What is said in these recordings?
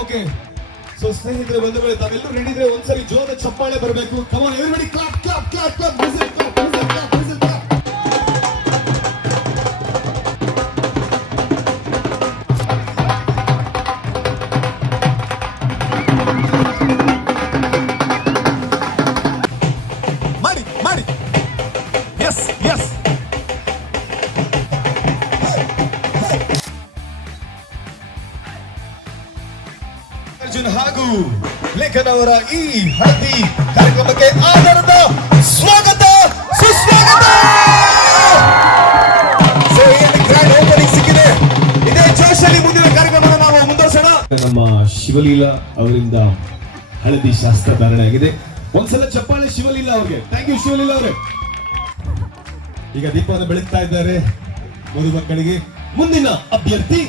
Okay so ಸ್ನೇಹಿತರೆ ಬಂಧುಗಳೇ ತಾವೆಲ್ಲರೂ ರೆಡಿ ಇದ್ರೆ ಒಂದ್ಸರಿ ಜೋರದ ಚಪ್ಪಾಳೆ ಬರಬೇಕು. Come on everybody clap clap clap clap whistle clap whistle clap whistle clap. ಮಾಡಿ ಮಾಡಿ ಎಸ್ ಎಸ್ ಅರ್ಜುನ್ ಹಾಗೂ ಲೇಖನ್ ಅವರ ಈ ಹಳದಿ ಕಾರ್ಯಕ್ರಮಕ್ಕೆ ಆಧಾರದ ಸ್ವಾಗತ ಸುಸ್ವಾಗತ. ಸೊ ಏನು ಗ್ರ್ಯಾಂಡ್ ಓಪನಿಂಗ್ ಸಿಕ್ಕಿದೆ. ಇದೇ ಜೋಶಲ್ಲಿ ಮುಂದಿನ ಕಾರ್ಯಕ್ರಮ ನಾವು ಮುಂದುವರಿಸೋಣ. ನಮ್ಮ ಶಿವಲೀಲಾ ಅವರಿಂದ ಹಳದಿ ಶಾಸ್ತ್ರ ಧಾರಣೆ ಆಗಿದೆ. ಒಂದ್ಸಲ ಚಪ್ಪಾಳೆ ಶಿವಲೀಲಾ ಅವ್ರಿಗೆ. ಥ್ಯಾಂಕ್ ಯು ಶಿವಲೀಲಾ ಅವರೇ. ಈಗ ದೀಪವನ್ನು ಬೆಳಗ್ತಾ ಇದ್ದಾರೆ ಮಧು ಮಕ್ಕಳಿಗೆ. ಮುಂದಿನ ಅಭ್ಯರ್ಥಿ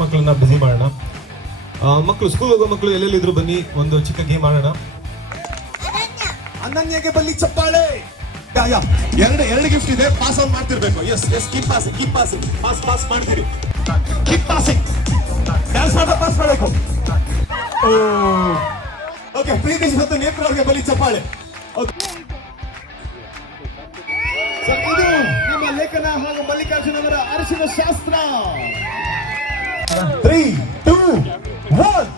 ಮಕ್ಕಳನ್ನ ಬಿಸಿ ಮಾಡೋಣ. ಮಕ್ಕಳು ಸ್ಕೂಲ್ ಹೋಗೋ ಮಕ್ಕಳು ಎಲ್ಲೆಲ್ಲಿದ್ರು ಬನ್ನಿ, ಒಂದು ಚಿಕ್ಕ ಗೇಮ್ ಆಡೋಣ. ಅನನ್ಯಗೆ ಬಲ್ಲಿ ಚಪ್ಪಾಳೆ. ಎರಡು ಗಿಫ್ಟ್ ಇದೆ, ಪಾಸ್ ಆನ್ ಮಾಡ್ತಿರ್ಬೇಕು. Yes yes keep passing pass ಮಾಡ್ತೀರಿ. ಕೀಪ್ ಪಾಸಿಂಗ್ ಡ್ಯಾನ್ಸ್ ಮಾಡ್ತಾ ಪಾಸ್ ಮಾಡಬೇಕು. ಓಕೆ ಪ್ರೀತೇಶ್ ಮತ್ತು ನೇತ್ರ ಅವರಿಗೆ ಬಲಿ ಚಪ್ಪಾಳೆ. So, ಇದು ನಿಮ್ಮ ಲೇಖನ ಹಾಗೂ ಮಲ್ಲಿಕಾರ್ಜುನ ಅವರ ಅರಿಶಿನ ಶಾಸ್ತ್ರ. 3, 2, 1